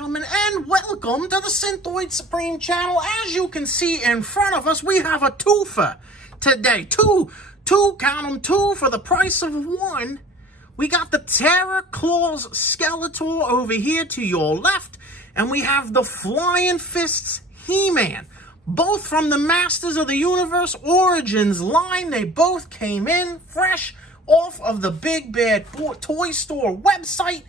gentlemen, and welcome to the Synthoid Supreme channel. As you can see in front of us, we have a twofer today. Two, count them, two for the price of one. We got the Terror Claws Skeletor over here to your left, and we have the Flying Fists He-Man. Both from the Masters of the Universe Origins line. They both came in fresh off of the Big Bad Toy Store website,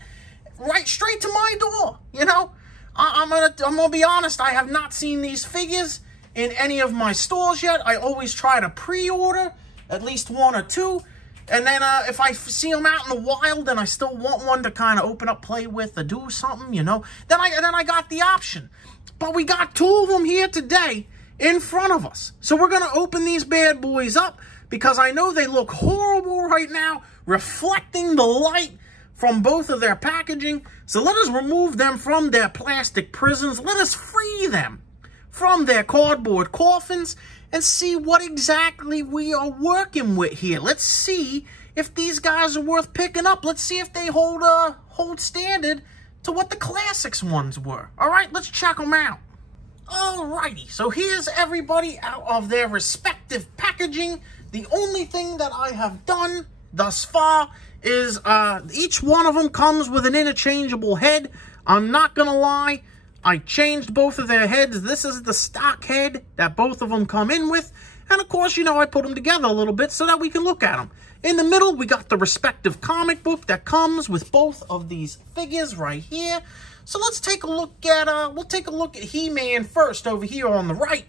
right straight to my door. You know, I'm gonna be honest, I have not seen these figures in any of my stores yet. I always try to pre-order at least one or two, and then if I see them out in the wild and I still want one to kind of open up, play with, or do something, you know, then I got the option. But we got two of them here today in front of us, so we're gonna open these bad boys up because I know they look horrible right now, reflecting the light from both of their packaging. So let us remove them from their plastic prisons. Let us free them from their cardboard coffins and see what exactly we are working with here. Let's see if these guys are worth picking up. Let's see if they hold standard to what the classics ones were. All right, let's check them out. Alrighty, so here's everybody out of their respective packaging. The only thing that I have done thus far is each one of them comes with an interchangeable head. I'm not gonna lie, I changed both of their heads. This is the stock head that both of them come in with, and of course, you know, I put them together a little bit so that we can look at them. In the middle, we got the respective comic book that comes with both of these figures right here. So let's take a look at we'll take a look at He-Man first over here on the right.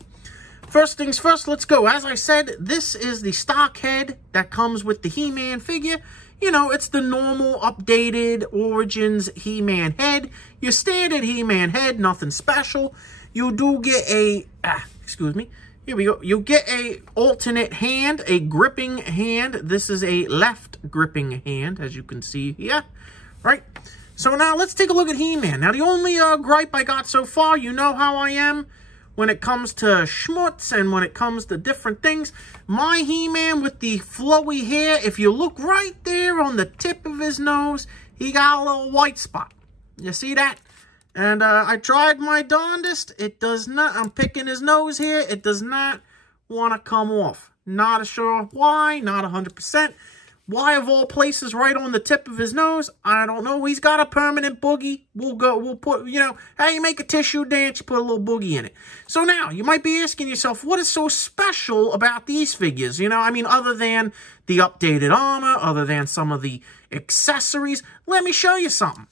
First things first, let's go. As I said, this is the stock head that comes with the He-Man figure. You know, it's the normal, updated Origins He-Man head. Your standard He-Man head, nothing special. You do get a, excuse me, here we go. You get a alternate hand, a gripping hand. This is a left gripping hand, as you can see here, right? So now let's take a look at He-Man. Now, the only gripe I got so far, you know how I am when it comes to schmutz and when it comes to different things. My He-Man with the flowy hair, if you look right there on the tip of his nose, he got a little white spot. You see that? And I tried my darndest. It does not, I'm picking his nose here. It does not want to come off. Not sure why, not 100%. Why of all places right on the tip of his nose? I don't know. He's got a permanent boogie. We'll put, you know, how you make a tissue dance, you put a little boogie in it. So now, you might be asking yourself, what is so special about these figures? You know, I mean, other than the updated armor, other than some of the accessories, let me show you something.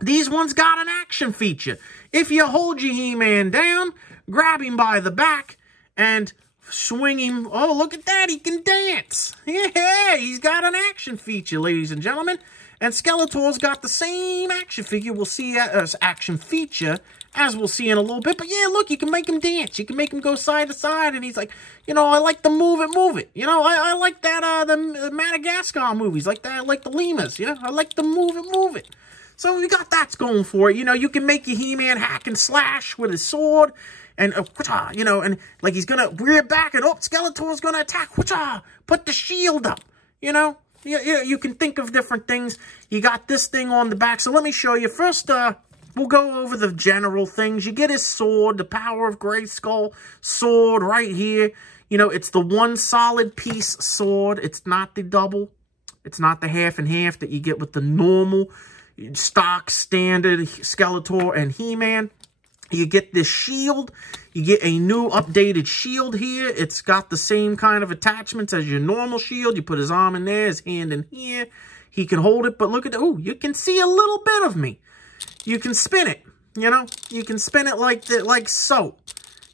These ones got an action feature. If you hold your He-Man down, grab him by the back, and swing him. Oh, look at that. He can dance. Yeah, he's got an action feature, ladies and gentlemen. And Skeletor's got the same action figure. We'll see as action feature, as we'll see in a little bit. But yeah, look, you can make him dance. You can make him go side to side. And he's like, you know, I like the move it. You know, I like that, the Madagascar movies. Like that, like the lemurs. You know, I like the move it. So we got that's going for it. You know, you can make your He-Man hack and slash with his sword. And, you know, and like he's going to rear back and, Skeletor's going to attack. Put the shield up, you know. You can think of different things. You got this thing on the back. So let me show you. First, we'll go over the general things. You get his sword, the Power of Grayskull sword right here. You know, it's the one solid piece sword. It's not the double. It's not the half and half that you get with the normal stock standard Skeletor and He-Man. You get this shield. You get a new updated shield here. It's got the same kind of attachments as your normal shield. You put his arm in there, his hand in here. He can hold it, but look at that. You can see a little bit of me. You can spin it, you know. You can spin it like so.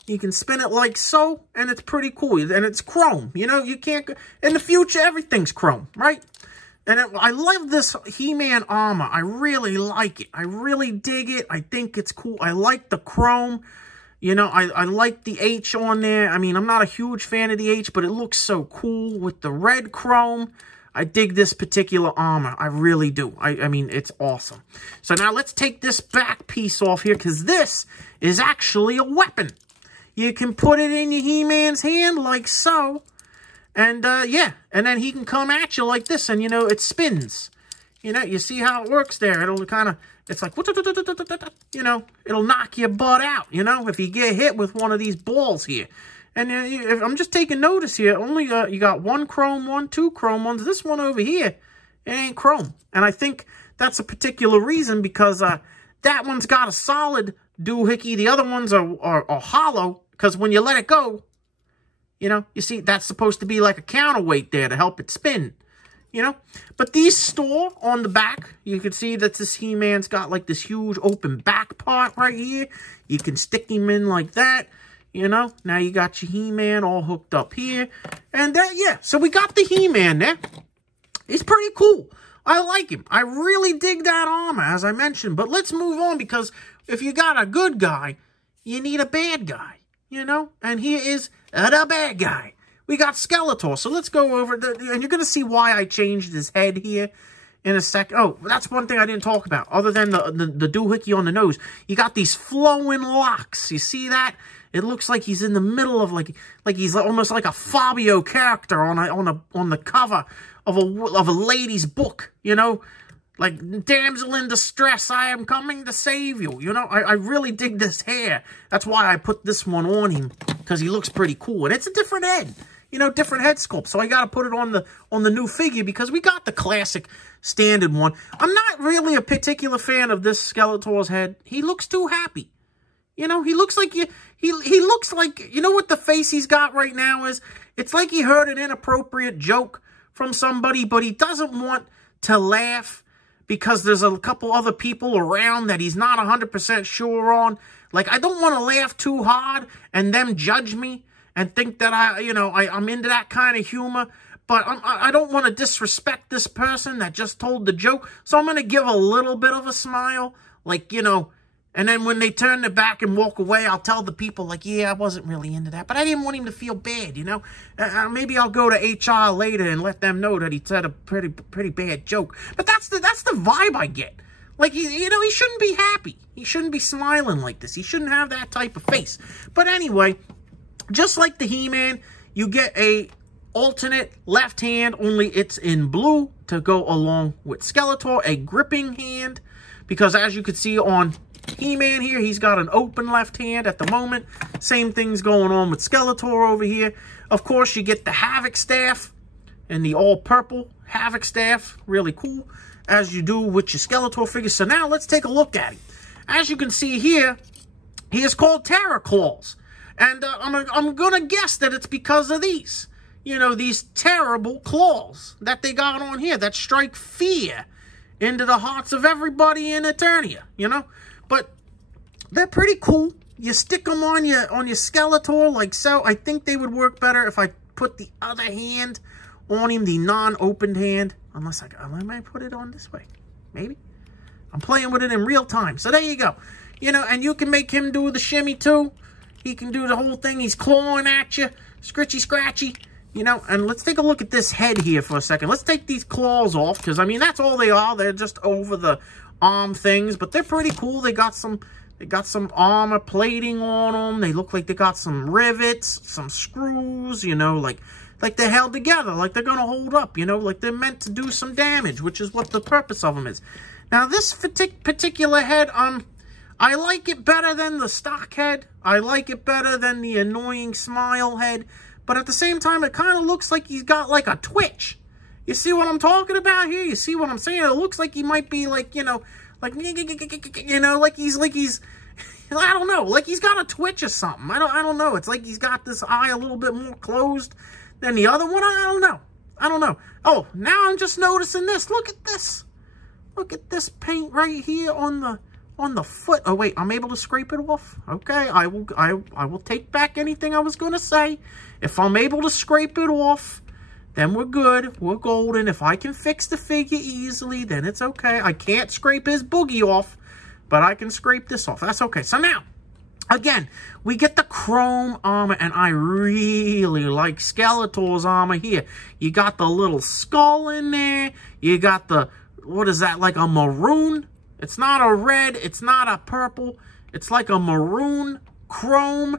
You can spin it like so, and it's pretty cool. And it's chrome, you know. You can't, in the future, everything's chrome, right? And I love this He-Man armor. I really like it. I really dig it. I think it's cool. I like the chrome. You know, I like the H on there. I mean, I'm not a huge fan of the H, but it looks so cool with the red chrome. I dig this particular armor. I really do. I mean, it's awesome. So now let's take this back piece off here because this is actually a weapon. You can put it in your He-Man's hand like so. And, yeah, and then he can come at you like this, and, you know, it spins. You know, you see how it works there. It'll kind of, it's like, you know, it'll knock your butt out, you know, if you get hit with one of these balls here. And I'm just taking notice here. Only you got one chrome one, two chrome ones. This one over here, it ain't chrome. And I think that's a particular reason because that one's got a solid doohickey. The other ones are hollow because when you let it go, you know, you see, that's supposed to be like a counterweight there to help it spin, you know. But these store on the back. You can see that this He-Man's got like this huge open back part right here. You can stick him in like that. You know, now you got your He-Man all hooked up here. And yeah, so we got the He-Man there. He's pretty cool. I like him. I really dig that armor, as I mentioned. But let's move on, because if you got a good guy, you need a bad guy, you know? And here is the bad guy. We got Skeletor. So let's go over, and you're going to see why I changed his head here in a sec. Oh, that's one thing I didn't talk about, other than the doohickey on the nose. You got these flowing locks. You see that? It looks like he's in the middle of like he's almost like a Fabio character on the cover of a lady's book, you know, like damsel in distress, I am coming to save you. You know, I really dig this hair. That's why I put this one on him, because he looks pretty cool, and it's a different head, you know, different head sculpt. So I got to put it on the new figure, because we got the classic standard one. I'm not really a particular fan of this Skeletor's head. He looks too happy. You know, he looks like he looks like, you know what the face he's got right now is? It's like he heard an inappropriate joke from somebody, but he doesn't want to laugh because there's a couple other people around that he's not 100% sure on. Like, I don't want to laugh too hard and them judge me and think that I'm into that kind of humor. But I don't want to disrespect this person that just told the joke. So I'm going to give a little bit of a smile, like, you know. And then when they turn their back and walk away, I'll tell the people, like, yeah, I wasn't really into that. But I didn't want him to feel bad, you know. Maybe I'll go to HR later and let them know that he said a pretty bad joke. But that's the vibe I get. Like, you know, he shouldn't be happy. He shouldn't be smiling like this. He shouldn't have that type of face. But anyway, just like the He-Man, you get a alternate left hand, only it's in blue to go along with Skeletor. A gripping hand, because as you can see on He-Man here, he's got an open left hand at the moment. Same thing's going on with Skeletor over here. Of course, you get the Havoc staff and the all-purple Havoc staff. Really cool, as you do with your Skeletor figure. So now let's take a look at him. As you can see here, he is called Terror Claws. And I'm going to guess that it's because of these. You know, these terrible claws that they got on here that strike fear into the hearts of everybody in Eternia, you know? But they're pretty cool. You stick them on your Skeletor like so. I think they would work better if I put the other hand on him, the non-opened hand. Unless I might put it on this way. Maybe. I'm playing with it in real time. So there you go. You know, and you can make him do the shimmy too. He can do the whole thing. He's clawing at you. Scritchy scratchy. You know, and let's take a look at this head here for a second. Let's take these claws off, because, I mean, that's all they are. They're just over the arm things, but they're pretty cool. They got some armor plating on them. They look like they got some rivets, some screws, you know, like they're held together, like they're going to hold up, you know, like they're meant to do some damage, which is what the purpose of them is. Now, this particular head, I like it better than the stock head. I like it better than the annoying smile head. But at the same time, it kind of looks like he's got like a twitch. You see what I'm talking about here? You see what I'm saying? It looks like he might be like, you know, like he's, I don't know, like he's got a twitch or something. I don't know. It's like he's got this eye a little bit more closed than the other one. I don't know. Oh, now I'm just noticing this. Look at this. Look at this paint right here on the foot. Oh wait, I'm able to scrape it off. Okay, I will take back anything I was gonna say. If I'm able to scrape it off, then we're good. We're golden. If I can fix the figure easily, then it's okay. I can't scrape his boogie off, but I can scrape this off. That's okay. So now, again, we get the chrome armor, and I really like Skeletor's armor here. You got the little skull in there. You got the, what is that, like a maroon? It's not a red. It's not a purple. It's like a maroon chrome.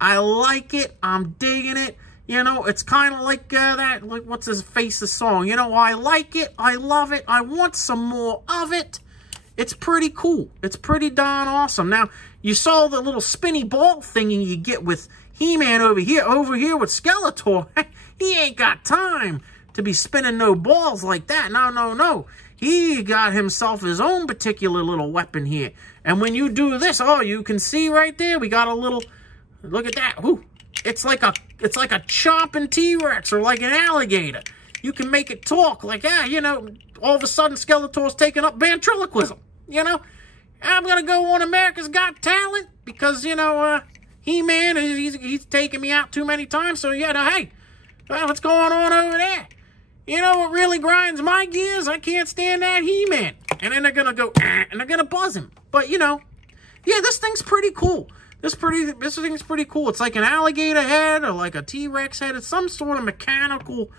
I like it. I'm digging it. You know, it's kind of like that, like, what's his face's song? You know, I like it. I love it. I want some more of it. It's pretty cool. It's pretty darn awesome. Now, you saw the little spinny ball thingy you get with He-Man over here with Skeletor. He ain't got time to be spinning no balls like that. No, no, no. He got himself his own particular little weapon here. And when you do this, oh, you can see right there, we got a little, look at that. Ooh, it's like a chomping T-Rex or like an alligator. You can make it talk like, you know, all of a sudden Skeletor's taking up ventriloquism. You know, I'm going to go on America's Got Talent because, you know, He-Man, he's taken me out too many times. So, yeah, no, hey, what's going on over there? You know what really grinds my gears? I can't stand that He-Man. And then they're going to go, and they're going to buzz him. But, you know, yeah, this thing's pretty cool. This thing's pretty cool. It's like an alligator head or like a T-Rex head. It's some sort of mechanical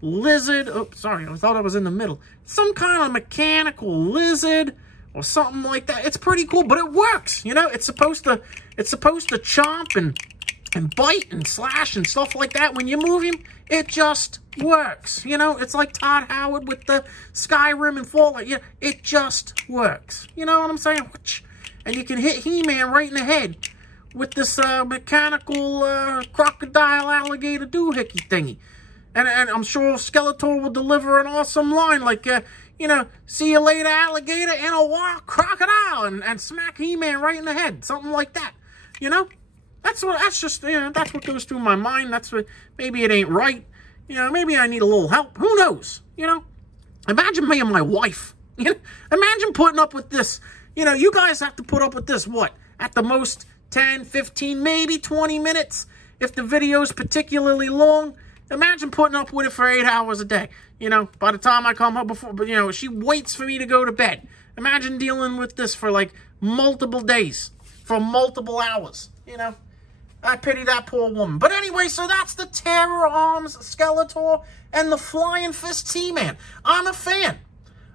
lizard. Oh, sorry, I thought I was in the middle. Some kind of mechanical lizard or something like that. It's pretty cool, but it works. You know, it's supposed to chomp and bite and slash and stuff like that. When you move him, it just works. You know, it's like Todd Howard with the Skyrim and Fallout. Yeah, it just works. You know what I'm saying? And you can hit He-Man right in the head with this mechanical crocodile alligator doohickey thingy. And I'm sure Skeletor will deliver an awesome line like, you know, see you later, alligator, and a wild crocodile, and smack He-Man right in the head. Something like that. You know? That's just, you know, that's what goes through my mind. That's what, maybe it ain't right. You know, maybe I need a little help. Who knows? You know? Imagine me and my wife. You know? Imagine putting up with this. You know, you guys have to put up with this, what? At the most, 10, 15, maybe 20 minutes. If the video's particularly long, imagine putting up with it for 8 hours a day. You know, by the time I come home but you know, she waits for me to go to bed. Imagine dealing with this for like multiple days, for multiple hours. You know, I pity that poor woman. But anyway, so that's the Terror Arms Skeletor and the Flying Fist He-Man. I'm a fan.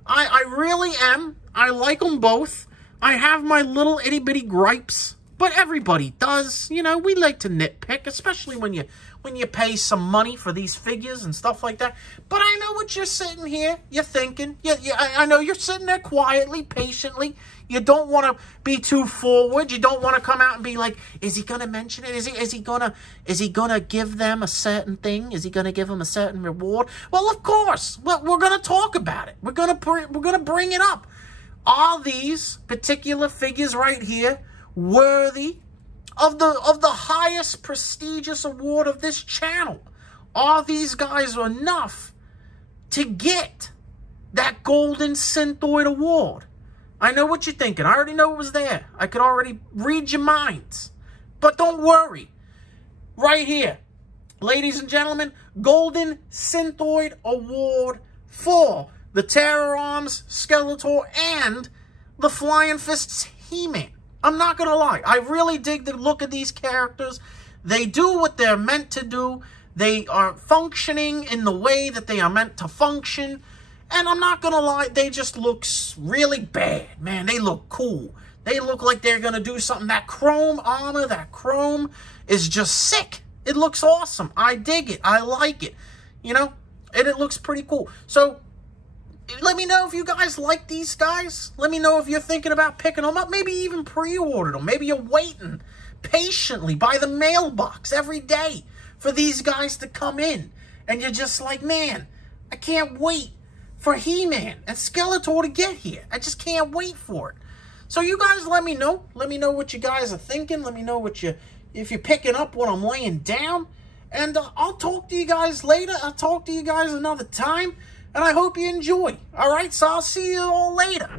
I really am. I like them both. I have my little itty-bitty gripes, but everybody does. You know, we like to nitpick, especially when you pay some money for these figures and stuff like that. But I know what you're sitting here, you're thinking. I know you're sitting there quietly, patiently. You don't want to be too forward. You don't want to come out and be like, is he going to mention it? Is he going to give them a certain thing? Is he going to give them a certain reward? Well, of course. We're going to talk about it. We're going to bring it up. Are these particular figures right here worthy of the highest prestigious award of this channel? Are these guys enough to get that Golden Synthoid Award? I know what you're thinking. I already know it was there. I could already read your minds. But don't worry. Right here, ladies and gentlemen, Golden Synthoid Award for the Terror Arms Skeletor and the Flying Fists He-Man. I'm not going to lie. I really dig the look of these characters. They do what they're meant to do. They are functioning in the way that they are meant to function. And I'm not going to lie, they just look really bad. Man, they look cool. They look like they're going to do something. That chrome armor, that chrome is just sick. It looks awesome. I dig it. I like it. You know, and it looks pretty cool. So, let me know if you guys like these guys. Let me know if you're thinking about picking them up. Maybe even pre-ordered them. Maybe you're waiting patiently by the mailbox every day for these guys to come in. And you're just like, man, I can't wait for He-Man and Skeletor to get here. I just can't wait for it. So you guys let me know. Let me know what you guys are thinking. Let me know if you're picking up what I'm laying down. And I'll talk to you guys later. I'll talk to you guys another time. And I hope you enjoy. All right, so I'll see you all later.